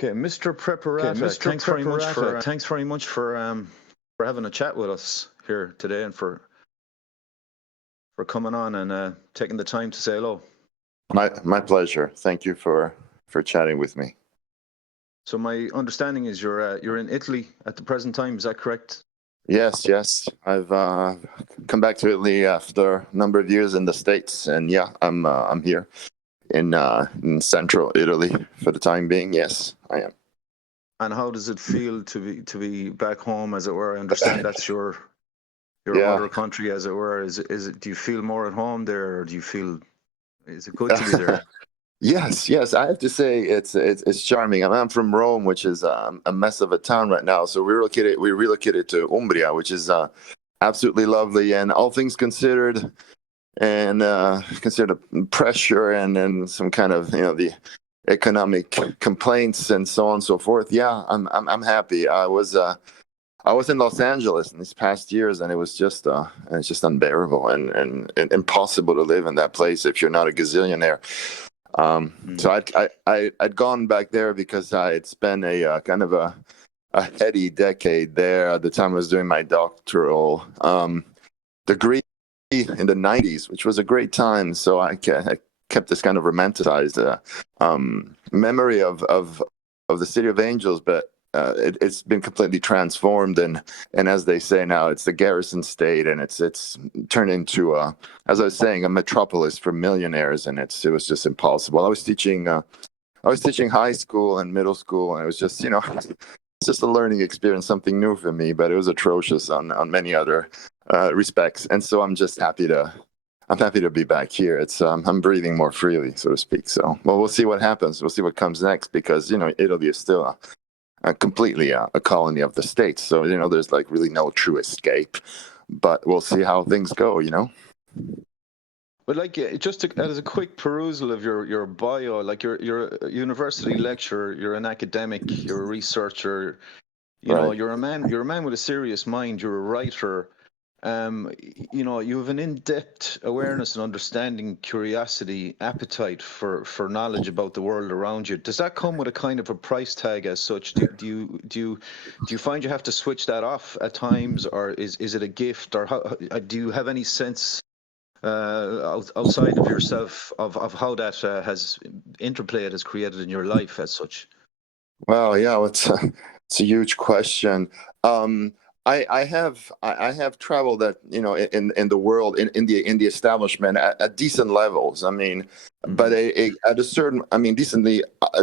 Okay, Mr. Preparata, thanks very much for having a chat with us here today and for coming on and taking the time to say hello. My pleasure. Thank you for chatting with me. So my understanding is you're in Italy at the present time. Is that correct? Yes. I've come back to Italy after a number of years in the States, and yeah, I'm here in central Italy for the time being. Yes, I am. And how does it feel to be back home, as it were? I understand that's your Yeah. mother country, as it were. Is it? Do you feel more at home there, or do you feel? Is it good to be there? Yes. I have to say it's charming. I'm from Rome, which is a mess of a town right now. So we relocated to Umbria, which is absolutely lovely, and all things considered, and considered pressure and some kind of the economic complaints and so on and so forth. Yeah, I'm happy. I was in Los Angeles in these past years, and it's just unbearable and impossible to live in that place if you're not a gazillionaire. So I'd gone back there because I had spent a kind of a heady decade there at the time I was doing my doctoral degree in the 90s, which was a great time. So I kept this kind of romanticized memory of the City of Angels, but it's been completely transformed, and as they say now, it's the garrison state, and it's turned into as I was saying, a metropolis for millionaires, and it was just impossible. I was teaching high school and middle school, and it was just it's just a learning experience, something new for me, but it was atrocious on many other respects, and so I'm happy to be back here. It's I'm breathing more freely, so to speak. So we'll see what happens. We'll see what comes next, because Italy is still completely a colony of the States. So, there's like really no true escape, but we'll see how things go, But just as a quick perusal of your bio, like you're a university lecturer, you're an academic, you're a researcher, Right. you're a man with a serious mind, you're a writer. You have an in-depth awareness and understanding, curiosity, appetite for knowledge about the world around you. Does that come with a kind of a price tag as such? Do you find you have to switch that off at times, or is it a gift, or how, do you have any sense outside of yourself of how that has interplayed, has created in your life as such? Well, yeah, it's a huge question. I have traveled in the world in the establishment at decent levels. I mean, but at a certain,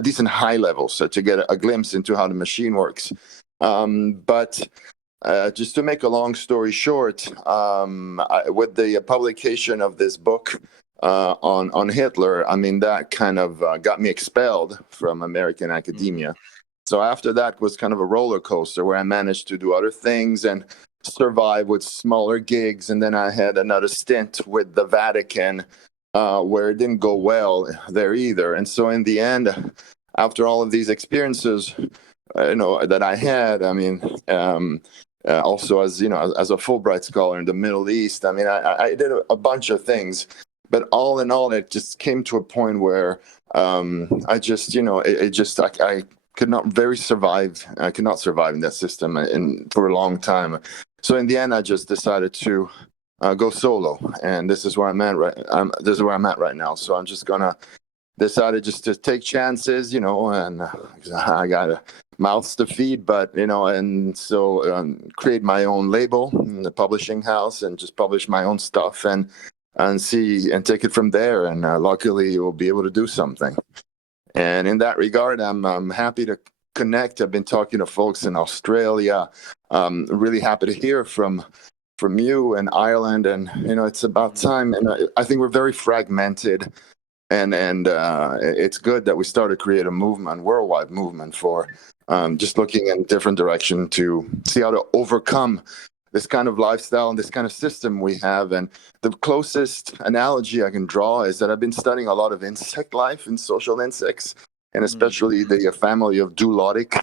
decent high level, so to get a glimpse into how the machine works. But just to make a long story short, with the publication of this book on Hitler, that kind of got me expelled from American academia. So after that was kind of a roller coaster, where I managed to do other things and survive with smaller gigs. And then I had another stint with the Vatican, where it didn't go well there either. And so in the end, after all of these experiences, that I had, also as a Fulbright scholar in the Middle East, I did a bunch of things, but all in all, it just came to a point where I could not survive in that system for a long time. So in the end, I just decided to go solo, and this is where I'm at right now. So I'm just decided just to take chances, and I got mouths to feed, but and so create my own label in the publishing house and just publish my own stuff and see and take it from there. And luckily, we'll be able to do something. And in that regard, I'm happy to connect. I've been talking to folks in Australia. Really happy to hear from you in Ireland, and it's about time. And I think we're very fragmented, and it's good that we started to create a worldwide movement for just looking in a different direction to see how to overcome this kind of lifestyle and this kind of system we have. And the closest analogy I can draw is that I've been studying a lot of insect life and social insects, and especially the family of dulotic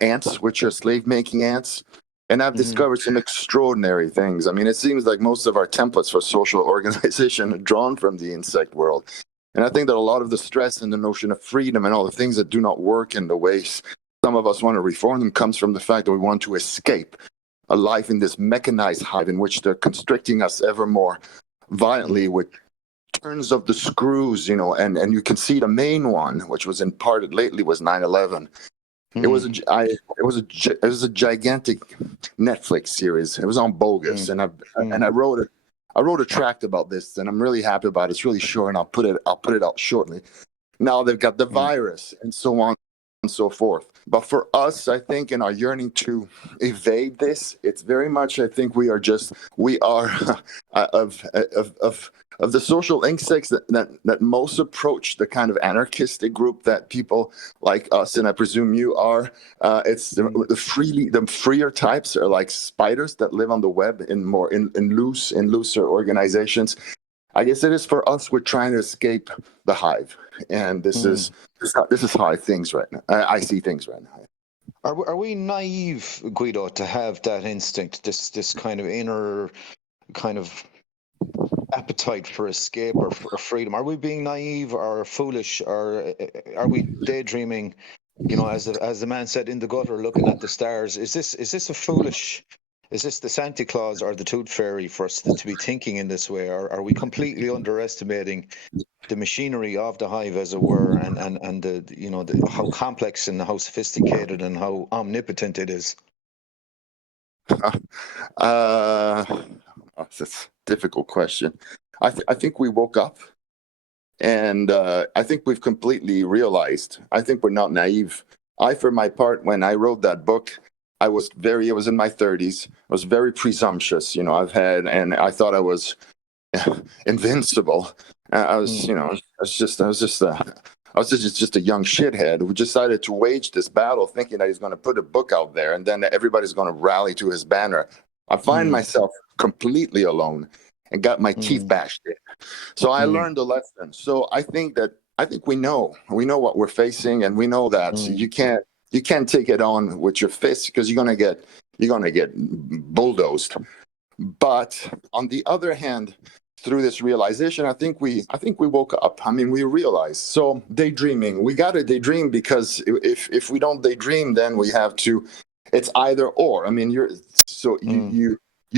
ants, which are slave-making ants. And I've discovered some extraordinary things. It seems like most of our templates for social organization are drawn from the insect world. And I think that a lot of the stress and the notion of freedom and all the things that do not work in the ways some of us want to reform them comes from the fact that we want to escape a life in this mechanized hive in which they're constricting us ever more violently with turns of the screws, and you can see the main one, which was imparted lately, was 9/11. It was a gigantic Netflix series. It was on Bogus, and I wrote a tract about this, and I'm really happy about it. It's really short, and I'll put it out shortly. Now they've got the virus and so on and so forth. But for us, I think in our yearning to evade this, it's very much, I think we are of the social insects that most approach the kind of anarchistic group that people like us, and I presume you are. It's the freer types are like spiders that live on the web in looser organizations. I guess it is for us. We're trying to escape the hive, and this is how I see things right now. Are we naive, Guido, to have that instinct, this kind of inner kind of appetite for escape or for freedom? Are we being naive or foolish, or are we daydreaming? As the man said, in the gutter, looking at the stars. Is this Is this the Santa Claus or the Tooth Fairy for us to be thinking in this way? Or are we completely underestimating the machinery of the hive, as it were, and how complex and how sophisticated and how omnipotent it is? That's a difficult question. I think we woke up, and I think we've completely realized. I think we're not naive. For my part, when I wrote that book, I was in my 30s. I was very presumptuous. And I thought I was invincible. I was just a young shithead who decided to wage this battle, thinking that he's going to put a book out there, and then everybody's going to rally to his banner. I find myself completely alone and got my teeth bashed in. So I learned a lesson. So I think we know what we're facing, and we know that you can't take it on with your fists, because you're gonna get bulldozed. But on the other hand, through this realization, I think we woke up. I mean, we realized. So daydreaming, we got to daydream, because if we don't daydream, then we have to. It's either or. I mean, you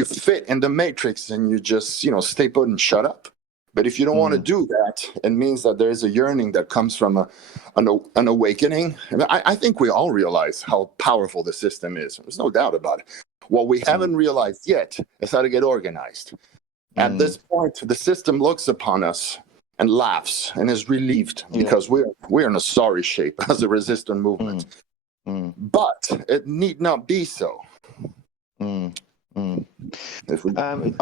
fit in the matrix, and you just stay put and shut up. But if you don't want to do that, it means that there is a yearning that comes from an awakening. And I think we all realize how powerful the system is. There's no doubt about it. What we haven't realized yet is how to get organized. At this point, the system looks upon us and laughs and is relieved, because we're in a sorry shape as a resistant movement. But it need not be so. I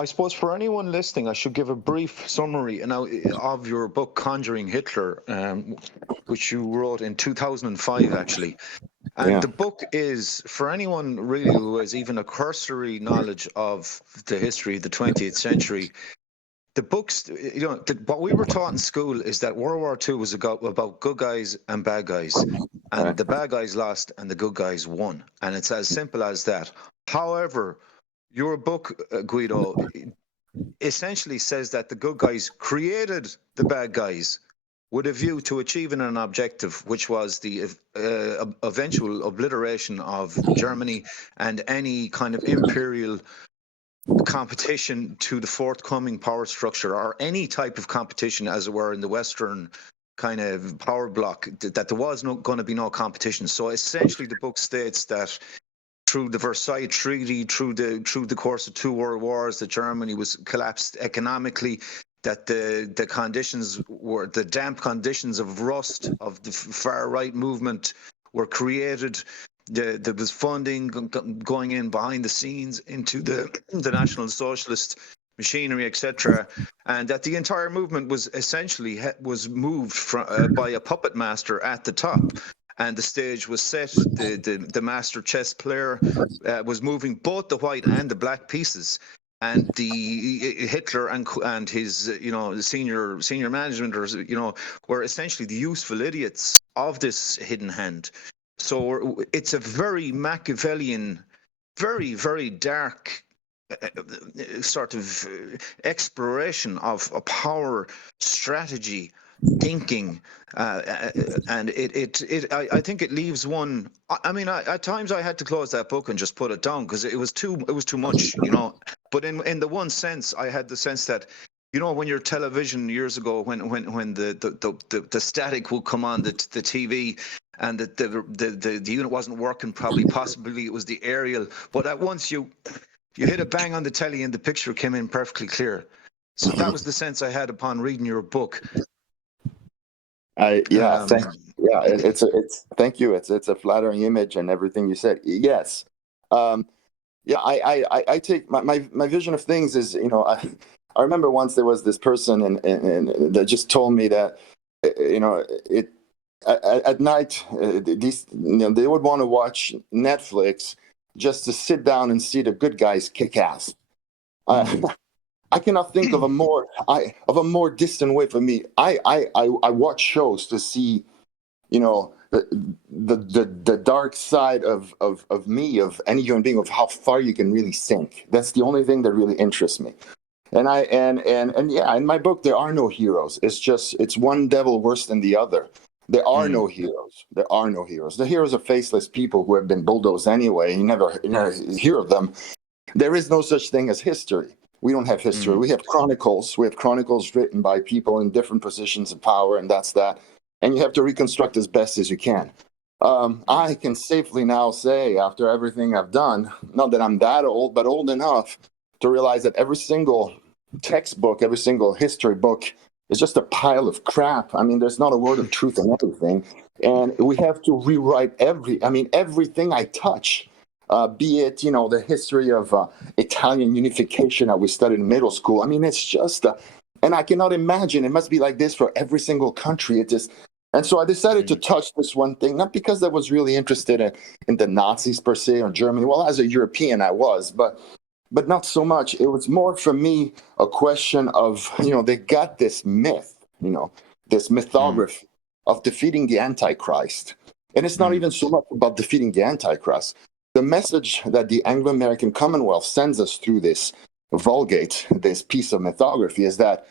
suppose for anyone listening, I should give a brief summary of your book, Conjuring Hitler, which you wrote in 2005, actually. And the book is, for anyone really who has even a cursory knowledge of the history of the 20th century, the books, what we were taught in school is that World War II was about good guys and bad guys. And the bad guys lost and the good guys won. And it's as simple as that. However, your book, Guido, essentially says that the good guys created the bad guys with a view to achieving an objective, which was the eventual obliteration of Germany and any kind of imperial competition to the forthcoming power structure, or any type of competition, as it were, in the Western kind of power block, that there was going to be no competition. So essentially the book states that through the Versailles Treaty, through the course of 2 world wars, that Germany was collapsed economically, that the conditions were, the damp conditions of rust of the far right movement were created. There was funding going in behind the scenes into the National Socialist machinery, etc., and that the entire movement was essentially moved by a puppet master at the top. And the stage was set. The master chess player was moving both the white and the black pieces, and the Hitler and his the senior management, or were essentially the useful idiots of this hidden hand. So it's a very Machiavellian, very, very dark sort of exploration of a power strategy thinking, and I think it leaves one. I mean, at times I had to close that book and just put it down because it was too much, you know. But in the one sense, I had the sense that, you know, when your television years ago, when the static would come on the TV, and the unit wasn't working, possibly it was the aerial, but at once you hit a bang on the telly and the picture came in perfectly clear. So that was the sense I had upon reading your book. Thank you. It's a flattering image and everything you said. Yes. I take my vision of things is, you know, I remember once there was this person and that just told me that, you know, at night, these, you know, they would want to watch Netflix just to sit down and see the good guys kick ass. I cannot think of a more distant way for me. I watch shows to see, you know, the dark side of me, of any human being, of how far you can really sink. That's the only thing that really interests me. And yeah, in my book there are no heroes. It's one devil worse than the other. There are no heroes. There are no heroes. The heroes are faceless people who have been bulldozed anyway. You never hear of them. There is no such thing as history. We don't have history. We have chronicles. We have chronicles written by people in different positions of power, and that's that. And you have to reconstruct as best as you can. I can safely now say, after everything I've done, not that I'm that old, but old enough to realize that every single textbook, every single history book is just a pile of crap. I mean, there's not a word of truth in everything. And we have to rewrite everything I touch. Be it, you know, the history of Italian unification that we studied in middle school. I mean, it's just, and I cannot imagine it must be like this for every single country. And so I decided to touch this one thing, not because I was really interested in the Nazis per se or Germany. Well, as a European, I was, but not so much. It was more for me a question of, you know, they got this myth, you know, this mythography of defeating the Antichrist. And it's not even so much about defeating the Antichrist. The message that the Anglo-American Commonwealth sends us through this Vulgate, this piece of mythography, is that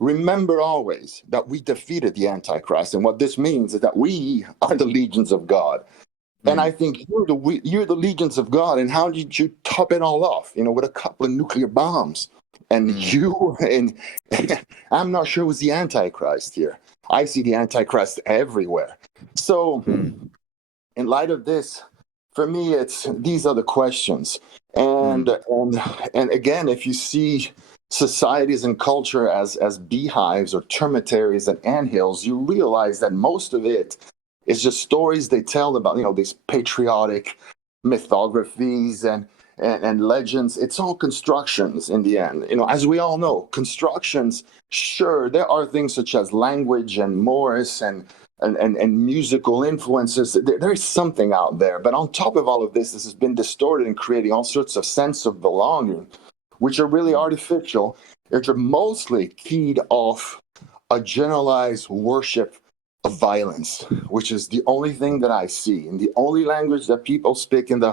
remember always that we defeated the Antichrist. And what this means is that we are the legions of God. And I think you're the legions of God. And how did you top it all off? You know, with a couple of nuclear bombs. And I'm not sure it was the Antichrist here. I see the Antichrist everywhere. So in light of this, for me, these are the questions. And again, if you see societies and culture as beehives or termitaries and anthills, you realize that most of it is just stories they tell about, you know, these patriotic mythographies and legends. It's all constructions in the end. You know, as we all know, constructions, sure, there are things such as language and Morse and musical influences. There is something out there. But on top of all of this has been distorted and creating all sorts of sense of belonging, which are really artificial, which are mostly keyed off a generalized worship of violence, which is the only thing that I see, and the only language that people speak in the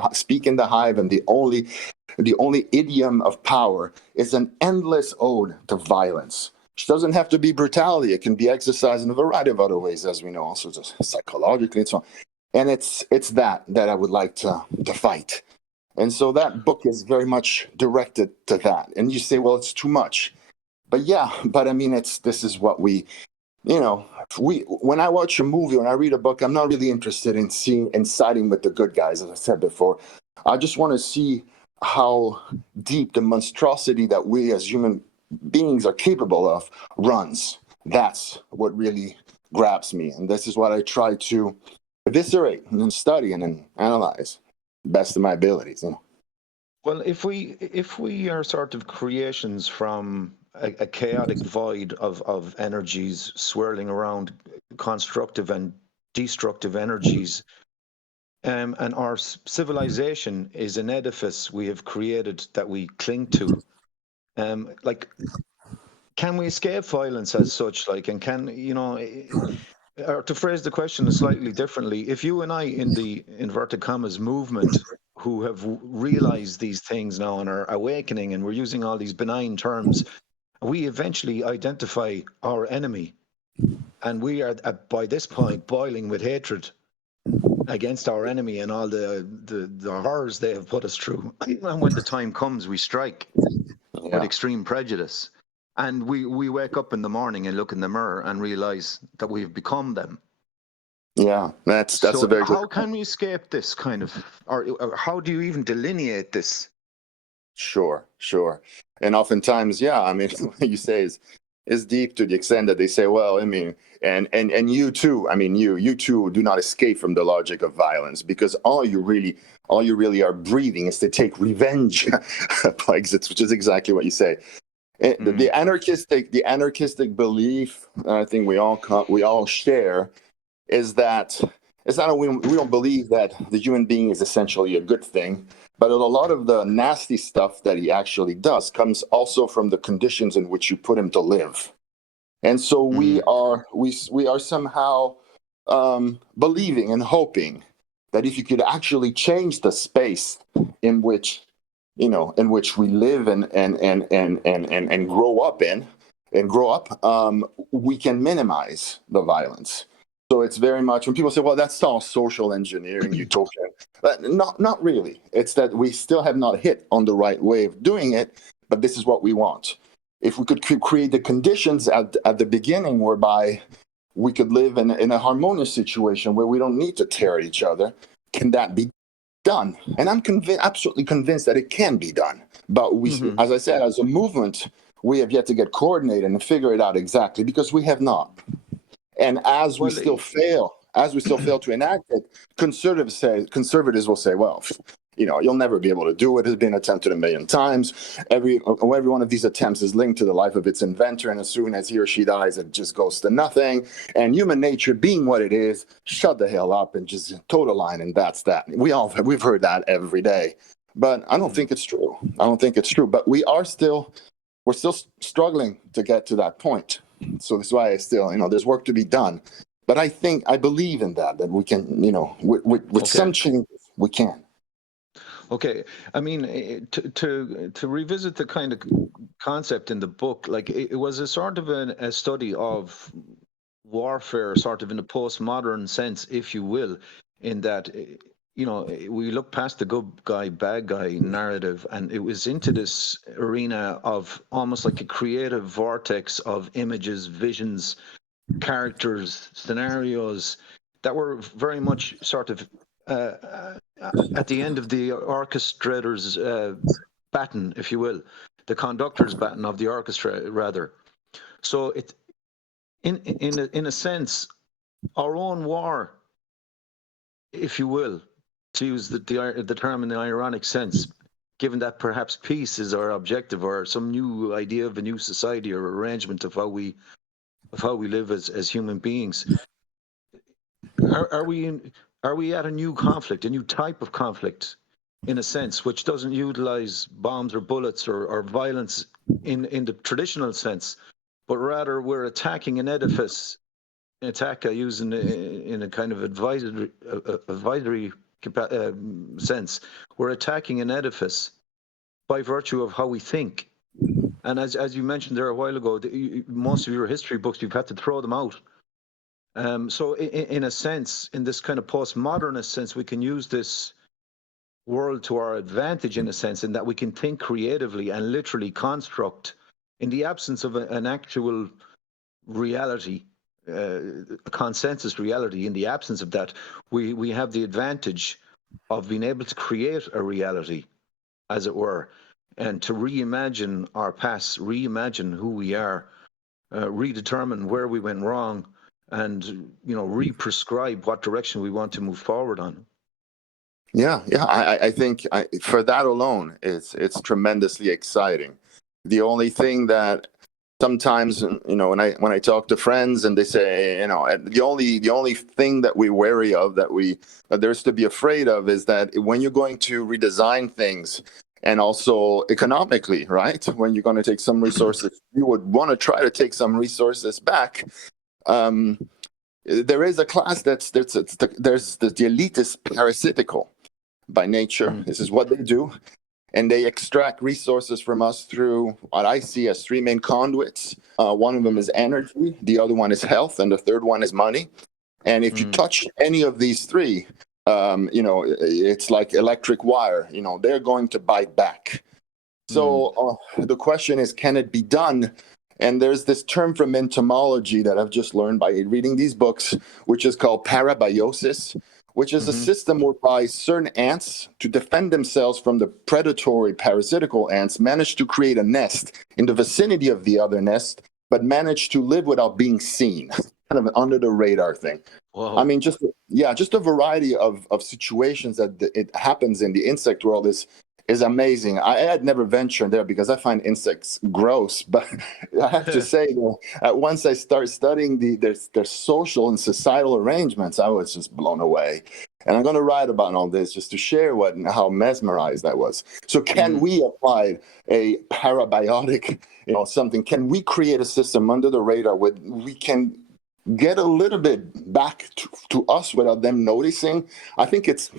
hive, and the only idiom of power is an endless ode to violence. Which doesn't have to be brutality. It can be exercised in a variety of other ways, as we know, all sorts of psychologically and so on. And it's that I would like to fight. And so that book is very much directed to that. And you say, well, it's too much. But yeah, I mean, this is what we, you know, when I watch a movie, when I read a book, I'm not really interested in siding with the good guys, as I said before. I just want to see how deep the monstrosity that we as human beings are capable of runs. That's what really grabs me. And this is what I try to eviscerate and study and then analyze best of my abilities, you know. Well, if we are sort of creations from a chaotic void of energies swirling around, constructive and destructive energies, and our civilization is an edifice we have created that we cling to, like, can we escape violence as such? Like, and can, you know, or to phrase the question slightly differently, if you and I in the inverted commas movement who have realized these things now and are awakening, and we're using all these benign terms, we eventually identify our enemy. and we are by this point boiling with hatred against our enemy and all the horrors they have put us through. And when the time comes, we strike with extreme prejudice. And we wake up in the morning and look in the mirror and realize that we've become them. Yeah, that's so a very good how can we escape this kind of, or how do you even delineate this? Sure. And oftentimes, yeah, I mean, what you say is deep to the extent that they say, well, I mean, and you too, I mean, you too do not escape from the logic of violence, because all you really are breathing is to take revenge, which is exactly what you say. The anarchistic belief, I think we all share, is that it's not we don't believe that the human being is essentially a good thing, but a lot of the nasty stuff that he actually does comes also from the conditions in which you put him to live. And so we are somehow believing and hoping that if you could actually change the space in which we live and grow up, we can minimize the violence. So it's very much when people say, well, that's all social engineering, utopian. But not really. It's that we still have not hit on the right way of doing it, but this is what we want. If we could create the conditions at the beginning whereby we could live in a harmonious situation where we don't need to tear at each other, can that be done? And I'm absolutely convinced that it can be done. But as I said, as a movement, we have yet to get coordinated and figure it out exactly, because we have not. And as we still fail to enact it, conservatives will say, well, you'll never be able to do it. It's been attempted 1 million times. Every one of these attempts is linked to the life of its inventor, and as soon as he or she dies, it just goes to nothing. And human nature being what it is, shut the hell up and just toe the line, and that's that. We've heard that every day. But I don't think it's true. But we're still struggling to get to that point. So that's why I still, there's work to be done. But I believe in that we can, with some changes, we can. Okay, I mean, to revisit the kind of concept in the book, like it was a sort of a study of warfare, sort of in a postmodern sense, if you will, in that, we look past the good guy, bad guy narrative, and it was into this arena of almost like a creative vortex of images, visions, characters, scenarios that were very much sort of at the end of the orchestrator's baton, if you will, the conductor's baton of the orchestra, rather. So it, in a sense, our own war, if you will, to use the term in the ironic sense, given that perhaps peace is our objective, or some new idea of a new society or arrangement of how we live as human beings. Are we at a new conflict, a new type of conflict, in a sense, which doesn't utilize bombs or bullets or violence in the traditional sense, but rather we're attacking an edifice? Attack I use in a kind of advisory sense. We're attacking an edifice by virtue of how we think. And as you mentioned there a while ago, most of your history books, you've had to throw them out. So in a sense, in this kind of postmodernist sense, we can use this world to our advantage, in a sense, in that we can think creatively and literally construct, in the absence of an actual reality, a consensus reality. In the absence of that, we have the advantage of being able to create a reality, as it were, and to reimagine our past, reimagine who we are, redetermine where we went wrong, and re-prescribe what direction we want to move forward on. Yeah. I think for that alone, it's tremendously exciting. The only thing that sometimes, when I talk to friends and they say, the only thing that we wary of, that there's to be afraid of, is that when you're going to redesign things, and also economically, right? When you're going to take some resources, you would want to try to take some resources back. There is a class there's the elite is parasitical by nature. This is what they do. and they extract resources from us through what I see as three main conduits. One of them is energy, the other one is health, and the third one is money. And if you touch any of these three, it's like electric wire. They're going to bite back. So the question is, can it be done? And there's this term from entomology that I've just learned by reading these books, which is called parabiosis, which is a system whereby certain ants, to defend themselves from the predatory parasitical ants, manage to create a nest in the vicinity of the other nest, but manage to live without being seen, kind of an under the radar thing. Whoa. I mean, just a variety of situations that it happens in the insect world is amazing. I had never ventured there because I find insects gross, but I have to say, once I start studying their social and societal arrangements, I was just blown away. And I'm going to write about all this just to share how mesmerized I was. So can we apply a parabiotic, something? Can we create a system under the radar where we can get a little bit back to us without them noticing? I think it's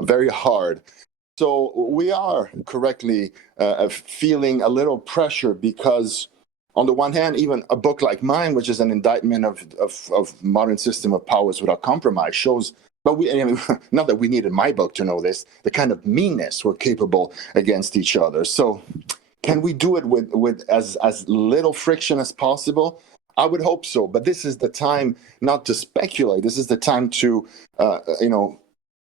very hard. So we are correctly feeling a little pressure because, on the one hand, even a book like mine, which is an indictment of modern system of powers without compromise, shows. But not that we needed my book to know this, the kind of meanness we're capable against each other. So, can we do it with as little friction as possible? I would hope so. But this is the time not to speculate. This is the time to,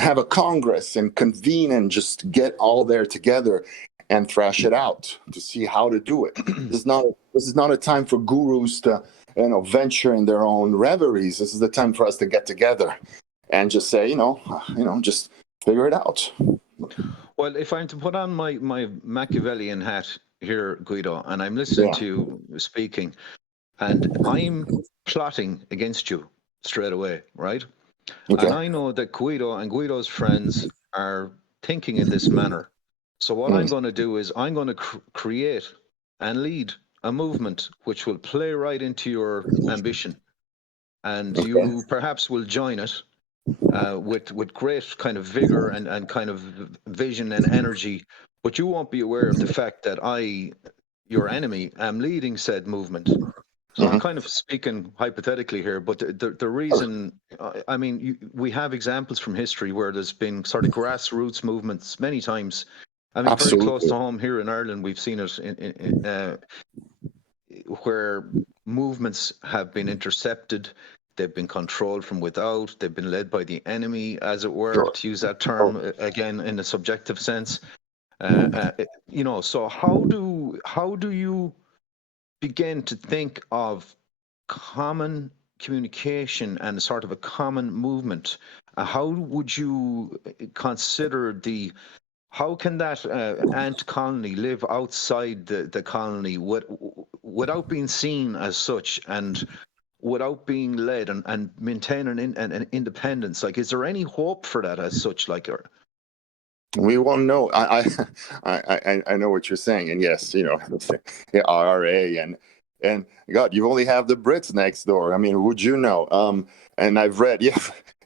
have a Congress and convene and just get all there together and thrash it out to see how to do it. This is not a time for gurus to venture in their own reveries. This is the time for us to get together and just say, just figure it out. Well, if I'm to put on my Machiavellian hat here, Guido, and I'm listening to you speaking, and I'm plotting against you straight away, right? Okay. And I know that Guido and Guido's friends are thinking in this manner. So what I'm going to do is I'm going to create and lead a movement which will play right into your ambition. And you perhaps will join it with great kind of vigor and kind of vision and energy. But you won't be aware of the fact that I, your enemy, am leading said movement. So I'm kind of speaking hypothetically here, but the reason, I mean, we have examples from history where there's been sort of grassroots movements many times. I mean, very close to home here in Ireland, we've seen it where movements have been intercepted, they've been controlled from without, they've been led by the enemy, as it were, to use that term again in a subjective sense. So how do you begin to think of common communication and sort of a common movement? How would you consider how can that ant colony live outside the colony without being seen as such and without being led and maintain an independence? Like, is there any hope for that as such? We won't know. I know what you're saying, and yes, the RRA and God, you only have the Brits next door. I mean, would you know? And I've read,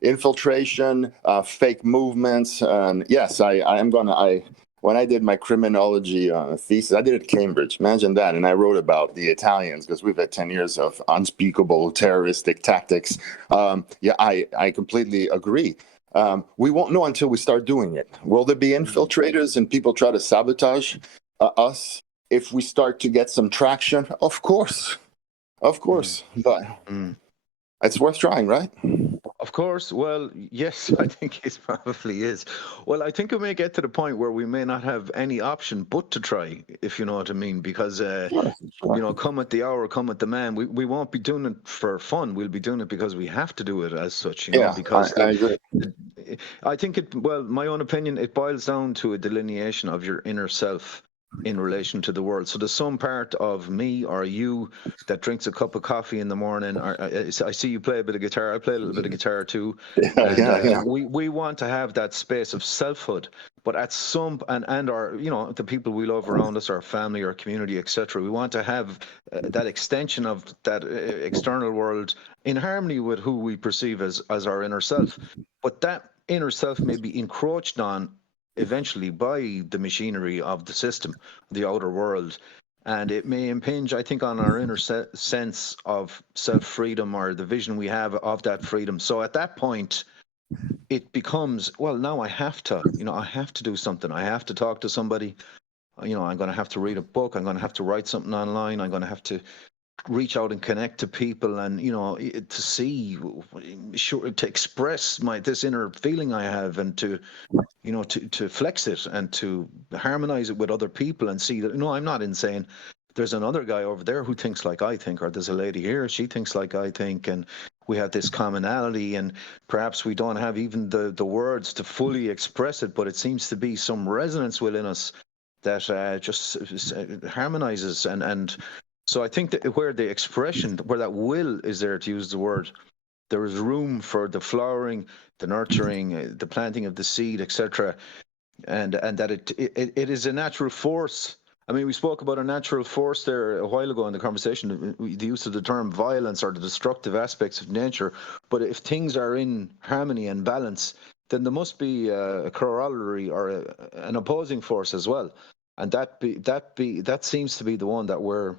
infiltration, fake movements, and yes, when I did my criminology thesis, I did it at Cambridge. Imagine that, and I wrote about the Italians because we've had 10 years of unspeakable terroristic tactics. I completely agree. We won't know until we start doing it. Will there be infiltrators and people try to sabotage us if we start to get some traction? Of course, but it's worth trying, right? Of course. Well, yes, I think it probably is. Well, I think we may get to the point where we may not have any option but to try, if you know what I mean, because, come at the hour, come at the man. We won't be doing it for fun. We'll be doing it because we have to do it as such, because I agree. I think my own opinion, it boils down to a delineation of your inner self in relation to the world. So there's some part of me or you that drinks a cup of coffee in the morning. Or, I see you play a bit of guitar. I play a little bit of guitar too. We want to have that space of selfhood, but at some and our the people we love around us, our family, our community, etc. We want to have that extension of that external world in harmony with who we perceive as our inner self. But that inner self may be encroached on eventually by the machinery of the system, the outer world. And it may impinge, I think, on our inner sense of self-freedom, or the vision we have of that freedom. So at that point, it becomes, well, now I have to, I have to do something. I have to talk to somebody. I'm going to have to read a book. I'm going to have to write something online. I'm going to have to reach out and connect to people, and to see, sure, to express this inner feeling I have, and to to flex it and to harmonize it with other people, and see that, I'm not insane. There's another guy over there who thinks like I think, or there's a lady here, she thinks like I think, and we have this commonality, and perhaps we don't have even the words to fully express it, but it seems to be some resonance within us that just harmonizes, and so I think that where the expression, where that will is there, to use the word, there is room for the flowering, the nurturing, the planting of the seed, etc., and that it is a natural force. I mean, we spoke about a natural force there a while ago in the conversation, the use of the term violence or the destructive aspects of nature. But if things are in harmony and balance, then there must be a corollary or an opposing force as well, and that seems to be the one that we're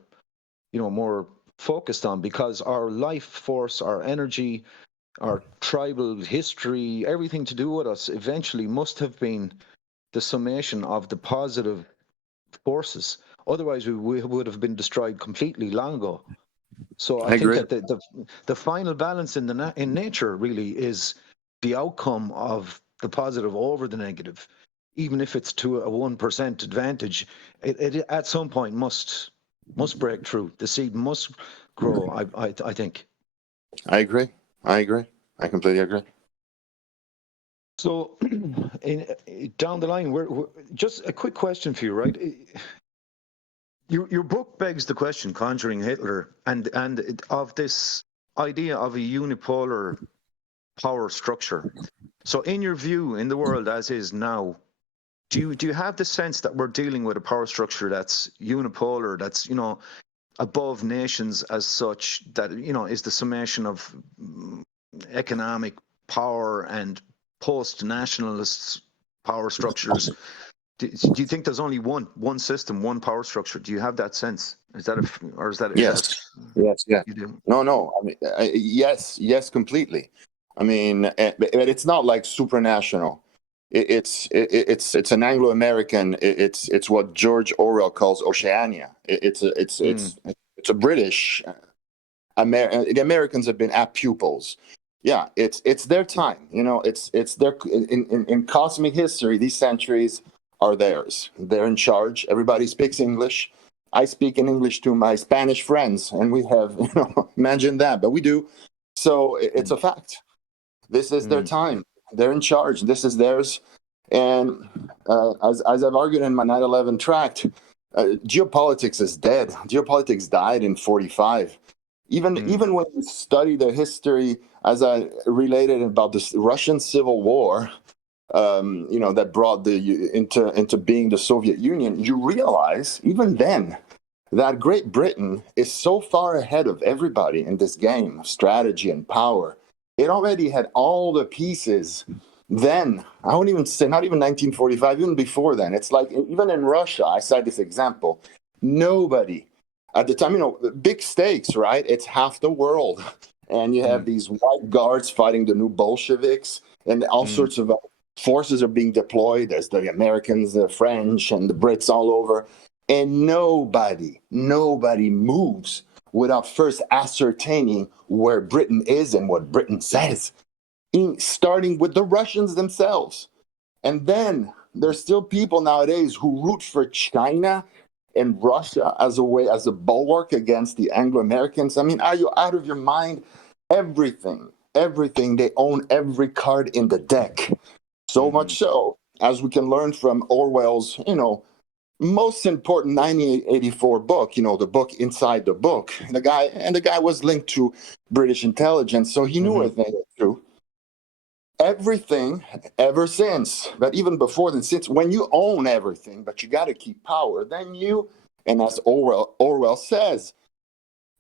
more focused on, because our life force, our energy, our tribal history, everything to do with us eventually must have been the summation of the positive forces. Otherwise, we would have been destroyed completely long ago. So I I think agree. that the final balance in nature really is the outcome of the positive over the negative. Even if it's to a 1% advantage, it at some point must break through. The seed must grow. I think. I agree. I agree. I completely agree. So, down the line, we're just a quick question for you, right? Your book begs the question, Conjuring Hitler, and of this idea of a unipolar power structure. So, in your view, in the world as is now, do you have the sense that we're dealing with a power structure that's unipolar, that's above nations as such, that is the summation of economic power and post-nationalist power structures? Do you think there's only one system, one power structure? Do you have that sense? Is that or is that Yes. Yes. Yeah. you do? No. I mean, yes, completely. I mean, but it's not like supranational. It's an Anglo-American. It's what George Orwell calls Oceania. It's a British. The Americans have been at pupils. Yeah, it's their time. It's their in cosmic history. These centuries are theirs. They're in charge. Everybody speaks English. I speak in English to my Spanish friends, and we have imagine that, but we do. So it's a fact. This is their time. They're in charge. This is theirs. And as I've argued in my 9/11 tract, geopolitics is dead. Geopolitics died in 1945. Even when you study the history, as I related about the Russian Civil War, that brought into being the Soviet Union, you realize even then that Great Britain is so far ahead of everybody in this game of strategy and power. It already had all the pieces then. I wouldn't even say, not even 1945, even before then. It's like, even in Russia, I cite this example, nobody at the time, big stakes, right? It's half the world. And you have these white guards fighting the new Bolsheviks, and all sorts of forces are being deployed. There's the Americans, the French, and the Brits all over. And nobody moves without first ascertaining where Britain is and what Britain says, starting with the Russians themselves. And then there's still people nowadays who root for China and Russia as a bulwark against the Anglo-Americans. I mean, are you out of your mind? Everything, they own every card in the deck. So much so, as we can learn from Orwell's, most important 1984 book, the book inside the book. The guy was linked to British intelligence, so he knew everything was true. Everything ever since, but even before then, since when you own everything, but you got to keep power, then and as Orwell says,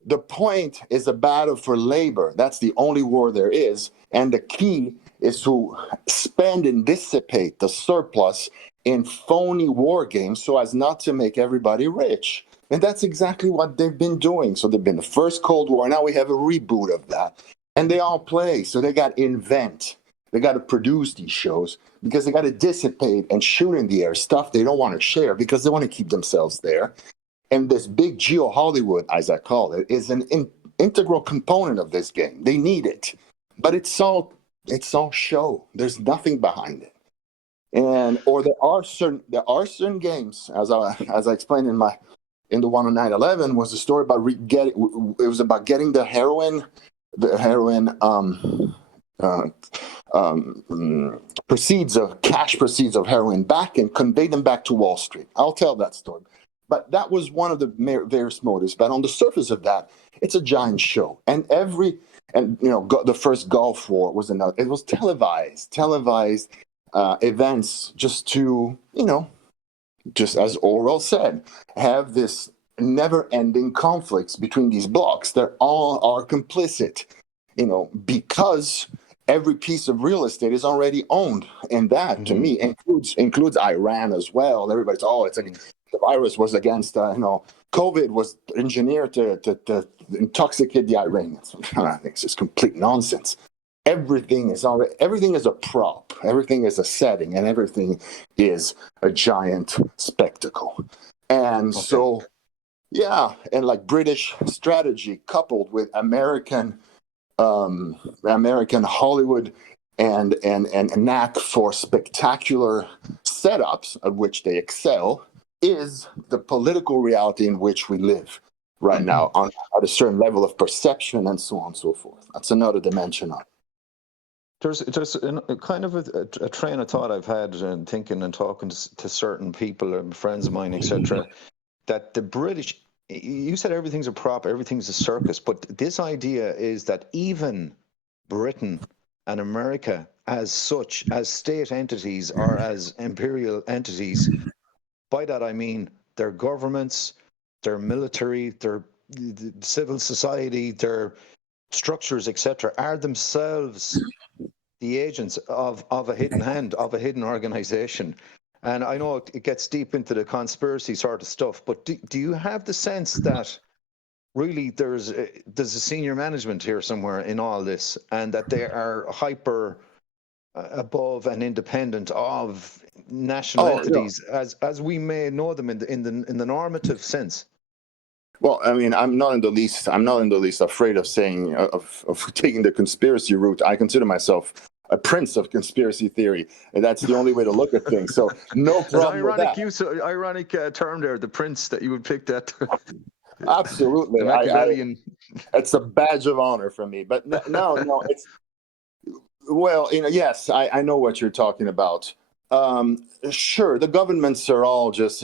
the point is a battle for labor. That's the only war there is. And the key is to spend and dissipate the surplus in phony war games so as not to make everybody rich. And that's exactly what they've been doing. So they've been the first Cold War. Now we have a reboot of that. And they all play. So they got to invent. They got to produce these shows because they got to dissipate and shoot in the air stuff they don't want to share because they want to keep themselves there. And this big geo-Hollywood, as I call it, is an integral component of this game. They need it. But it's all show. There's nothing behind it. And or there are certain games, as I explained in the one on 9/11, was a story about it was about getting the heroin proceeds of heroin back and convey them back to Wall Street. I'll tell that story. But that was one of the various motives. But on the surface of that, it's a giant show. And the first Gulf War was another. It was televised events just to, just as Orwell said, have this never-ending conflicts between these blocs that all are complicit, because every piece of real estate is already owned. And that, to me, includes Iran as well. Everybody's, the virus was against, COVID was engineered to intoxicate the Iranians. I think it's just complete nonsense. Everything is a prop, everything is a setting, and everything is a giant spectacle. And so, and like British strategy coupled with American Hollywood and knack for spectacular setups at which they excel is the political reality in which we live right now at a certain level of perception and so on and so forth. That's another dimension of it. There's a kind of a train of thought I've had in thinking and talking to certain people and friends of mine, etc., that the British, you said everything's a prop, everything's a circus, but this idea is that even Britain and America as such, as state entities or as imperial entities, by that I mean their governments, their military, their civil society, their structures, etc., are themselves the agents of a hidden hand, of a hidden organization. And I know it gets deep into the conspiracy sort of stuff, but do you have the sense that really there's a senior management here somewhere in all this, and that they are hyper above and independent of national entities as we may know them in the normative sense? Well, I mean, I'm not in the least afraid of saying of taking the conspiracy route. I consider myself a prince of conspiracy theory, and that's the only way to look at things. So no problem with that. Ironic term there, the prince, that you would pick that. Absolutely, the Machiavellian. It's a badge of honor for me. But no, it's yes, I know what you're talking about. Sure, the governments are all just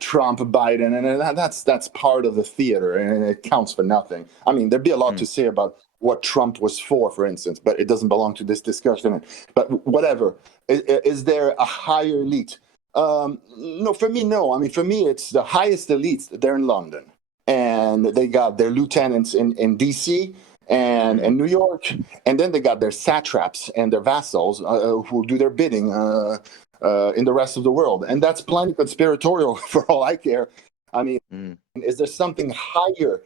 Trump, Biden, and that's part of the theater, and it counts for nothing. I mean, there'd be a lot to say about what Trump was for instance, but it doesn't belong to this discussion. But whatever, is there a higher elite? No, for me, no. I mean, for me, it's the highest elites. They're in London, and they got their lieutenants in D.C. and New York, and then they got their satraps and their vassals who do their bidding in the rest of the world. And that's plenty conspiratorial for all I care. I mean, is there something higher,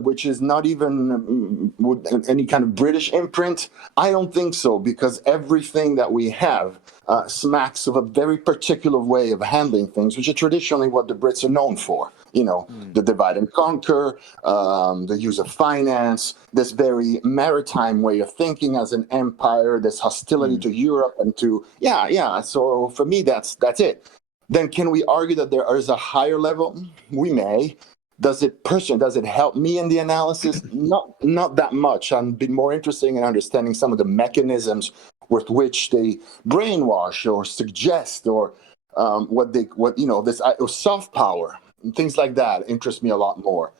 which is not even with any kind of British imprint? I don't think so, because everything that we have smacks of a very particular way of handling things, which is traditionally what the Brits are known for. The divide and conquer, the use of finance, this very maritime way of thinking as an empire, this hostility to Europe and to, So for me, that's it. Then can we argue that there is a higher level? We may. Does it help me in the analysis? Not that much. I'm been more interested in understanding some of the mechanisms with which they brainwash or suggest, or this soft power and things like that interest me a lot more.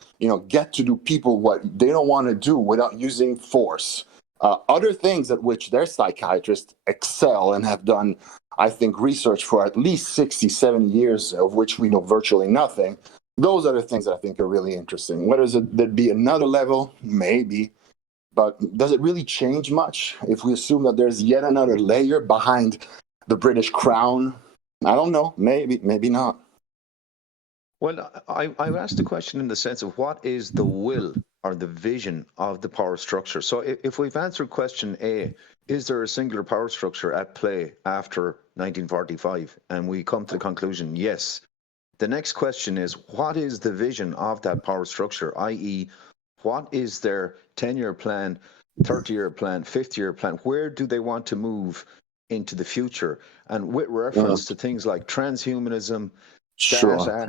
Get to do people what they don't want to do without using force. Other things at which their psychiatrists excel and have done, I think, research for at least 60, 70 years, of which we know virtually nothing. Those are the things that I think are really interesting. Whether there'd be another level, maybe, But does it really change much if we assume that there's yet another layer behind the British crown? I don't know. Maybe, maybe not. Well, I asked the question in the sense of what is the will or the vision of the power structure. So if we've answered question A, is there a singular power structure at play after 1945? And we come to the conclusion, yes. The next question is, what is the vision of that power structure, i.e., what is their 10-year plan, 30-year plan, 50-year plan? Where do they want to move into the future? And with reference to things like transhumanism, Sure. data,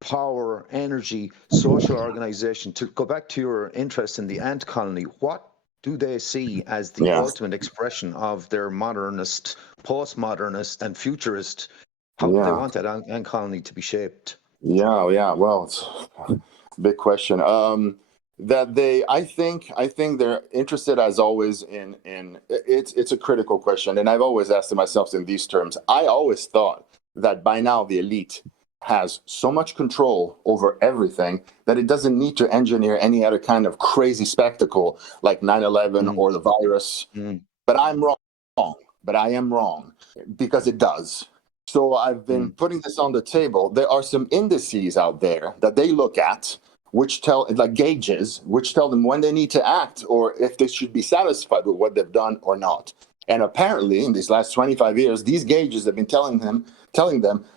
power, energy, social organization, to go back to your interest in the ant colony, what do they see as the Yeah. ultimate expression of their modernist, postmodernist, and futurist? How do they Yeah. want that ant colony to be shaped? Yeah. Yeah. Well, it's a big question. That they, I think they're interested as always in it's a critical question, and I've always asked myself in these terms. I always thought that by now the elite has so much control over everything that it doesn't need to engineer any other kind of crazy spectacle like 9/11 or the virus. But I'm wrong. But I am wrong because it does. So I've been putting this on the table. There are some indices out there that they look at, which tell, like gauges, which tell them when they need to act or if they should be satisfied with what they've done or not. And apparently, in these last 25 years, these gauges have been telling them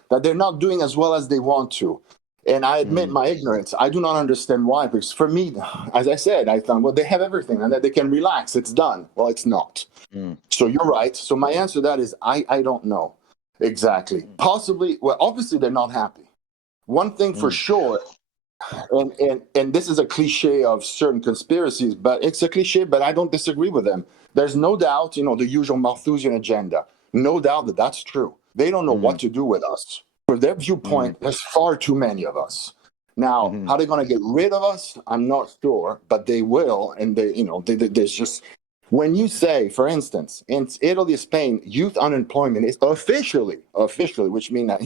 that they're not doing as well as they want to. And I admit my ignorance. I do not understand why. Because for me, as I said, I thought, well, they have everything and that they can relax. It's done. Well, it's not. So you're right. So my answer to that is I don't know exactly. Possibly, well, obviously they're not happy. One thing for sure, and this is a cliche of certain conspiracies, but it's a cliche, but I don't disagree with them. There's no doubt, the usual Malthusian agenda. No doubt that that's true. They don't know what to do with us. For their viewpoint, there's far too many of us. Now, how they're going to get rid of us, I'm not sure, but they will. And there's just, when you say, for instance, in Italy, Spain, youth unemployment is officially, which means that,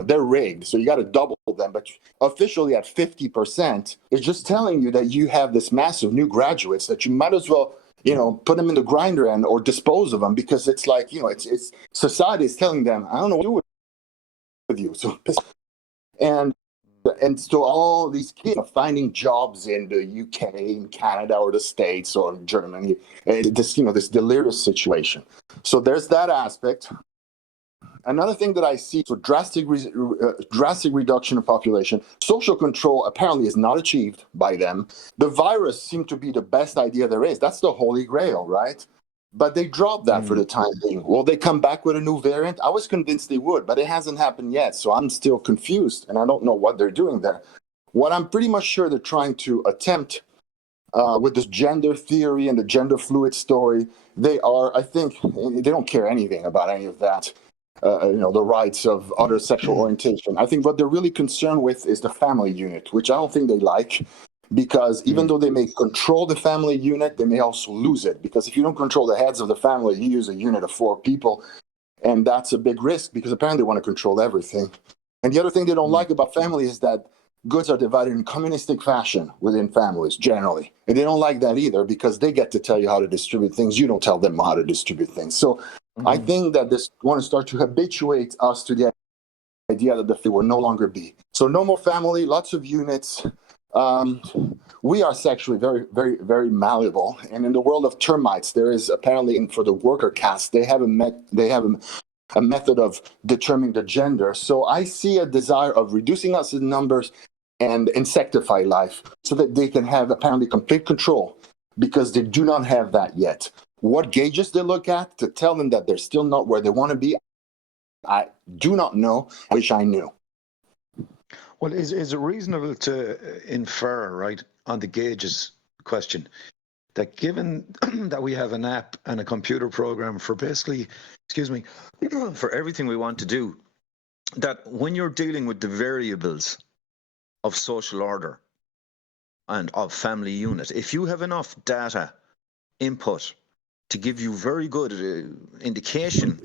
they're rigged, so you got to double them, but officially at 50%, it's just telling you that you have this massive new graduates that you might as well, put them in the grinder or dispose of them, because it's like, it's society is telling them, I don't know what to do with you. So, and so all these kids are finding jobs in the UK, in Canada, or the States, or Germany. This delirious situation. So there's that aspect. Another thing that I see, so drastic reduction of population. Social control apparently is not achieved by them. The virus seemed to be the best idea there is. That's the holy grail, right? But they dropped that for the time being. Will they come back with a new variant? I was convinced they would, but it hasn't happened yet. So I'm still confused, and I don't know what they're doing there. What I'm pretty much sure they're trying to attempt with this gender theory and the gender fluid story, they don't care anything about any of that. The rights of other sexual orientation. I think what they're really concerned with is the family unit, which I don't think they like, because even though they may control the family unit, they may also lose it. Because if you don't control the heads of the family, you use a unit of 4 people, and that's a big risk because apparently they want to control everything. And the other thing they don't like about family is that goods are divided in communistic fashion within families generally. And they don't like that either because they get to tell you how to distribute things. You don't tell them how to distribute things. So I think that this want to start to habituate us to the idea that the family will no longer be. So no more family, lots of units. We are sexually very, very, very malleable. And in the world of termites, there is apparently, for the worker caste, they have a method of determining the gender. So I see a desire of reducing us in numbers and insectify life so that they can have apparently complete control, because they do not have that yet. What gauges they look at to tell them that they're still not where they want to be, I do not know. I wish I knew. Well, is it reasonable to infer, right, on the gauges question, that given that we have an app and a computer program for basically, for everything we want to do, that when you're dealing with the variables of social order and of family unit, if you have enough data input to give you very good indication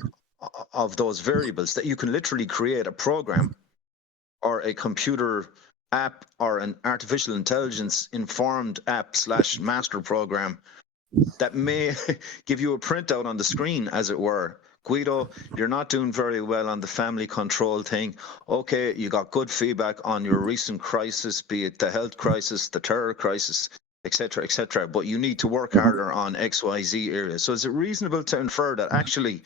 of those variables, that you can literally create a program or a computer app or an artificial intelligence informed app / master program that may give you a printout on the screen, as it were. Guido, you're not doing very well on the family control thing. Okay, you got good feedback on your recent crisis, be it the health crisis, the terror crisis, etc., but you need to work harder on XYZ areas. So is it reasonable to infer that actually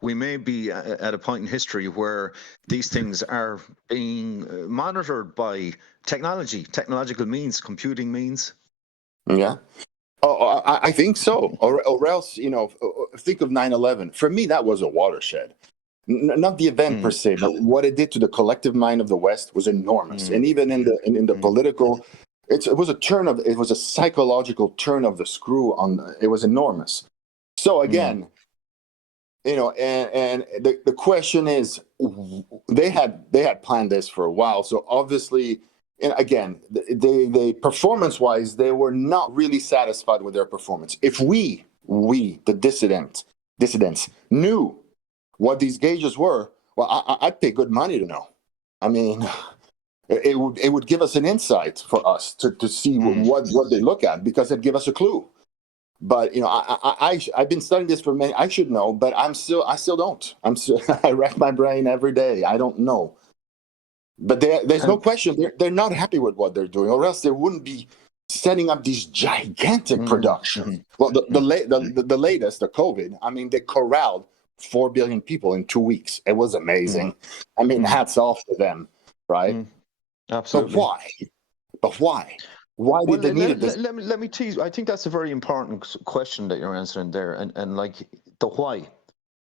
we may be at a point in history where these things are being monitored by technological means, computing means? Yeah. Oh, I think so. Or else, think of 9/11. For me, that was a watershed. Not the event per se, but what it did to the collective mind of the West was enormous. And even in the political, it was a psychological turn of the screw on. It was enormous. So again, and the question is, they had planned this for a while. So obviously, and again, they performance wise, they were not really satisfied with their performance. If we the dissidents knew what these gauges were, well, I'd pay good money to know. I mean, it would give us an insight for us to see what they look at, because it'd give us a clue. But I've been studying this for many. I should know, but I still don't. I rack my brain every day. I don't know. But there's no question they're not happy with what they're doing, or else they wouldn't be setting up these gigantic productions. Well, the latest, the COVID. I mean, they corralled 4 billion people in 2 weeks. It was amazing. I mean, hats off to them, right? Absolutely. But why? Why did they need this? Let me tease. I think that's a very important question that you're answering there, and like the why.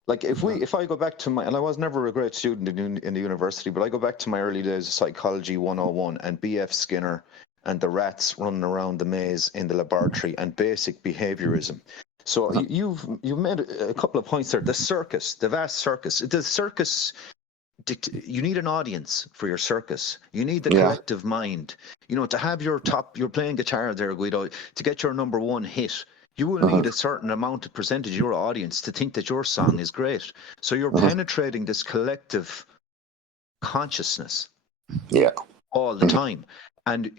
Like if I go back to and I was never a great student in the university, but I go back to my early days of psychology 101 and B.F. Skinner and the rats running around the maze in the laboratory and basic behaviorism. So you've made a couple of points there. The circus, the vast circus. The circus, you need an audience for your circus. You need the collective mind. To have you're playing guitar there, Guido, to get your number one hit. You will need a certain amount of percentage of your audience to think that your song is great. So you're penetrating this collective consciousness all the time. And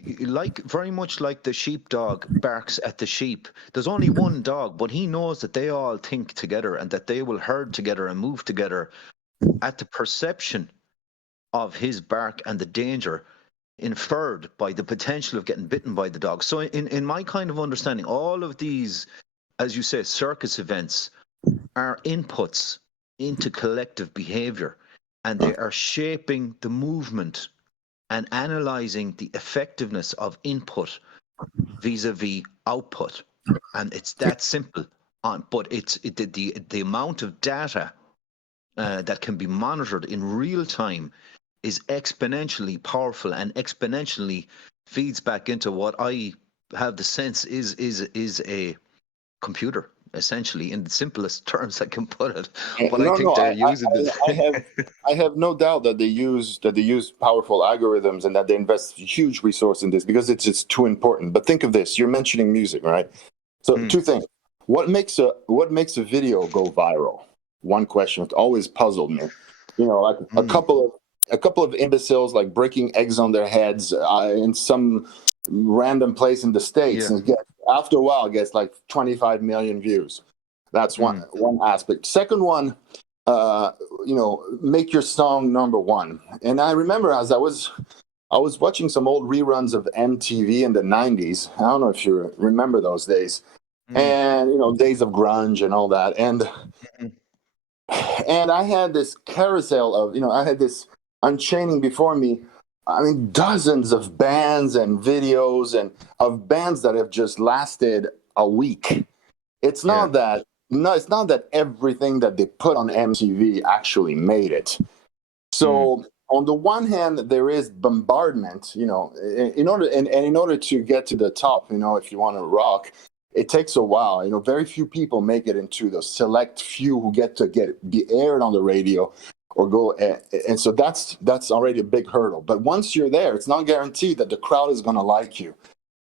very much like the sheepdog barks at the sheep, there's only one dog, but he knows that they all think together and that they will herd together and move together at the perception of his bark and the danger inferred by the potential of getting bitten by the dog. So in my kind of understanding, all of these, as you say, circus events are inputs into collective behavior, and they are shaping the movement and analyzing the effectiveness of input vis-a-vis output. And it's that simple. But the amount of data that can be monitored in real time is exponentially powerful and exponentially feeds back into what I have the sense is a computer, essentially, in the simplest terms I can put it. But I think they're using this. I have no doubt that they use powerful algorithms and that they invest huge resource in this, because it's too important. But think of this: you're mentioning music, right? So two things. What makes a video go viral? One question that always puzzled me. Like a couple of imbeciles like breaking eggs on their heads in some random place in the States, and after a while gets like 25 million views. That's one aspect. Second one, make your song number one. And I remember as I was watching some old reruns of MTV in the 90s. I don't know if you remember those days. And days of grunge and all that. And I had this carousel of, I had this unchaining before me. I mean, dozens of bands and videos and of bands that have just lasted a week. It's not that everything that they put on MTV actually made it. So on the one hand, there is bombardment, in order to get to the top, if you want to rock, it takes a while. Very few people make it into the select few who get to be aired on the radio or go. And so that's already a big hurdle. But once you're there, it's not guaranteed that the crowd is going to like you.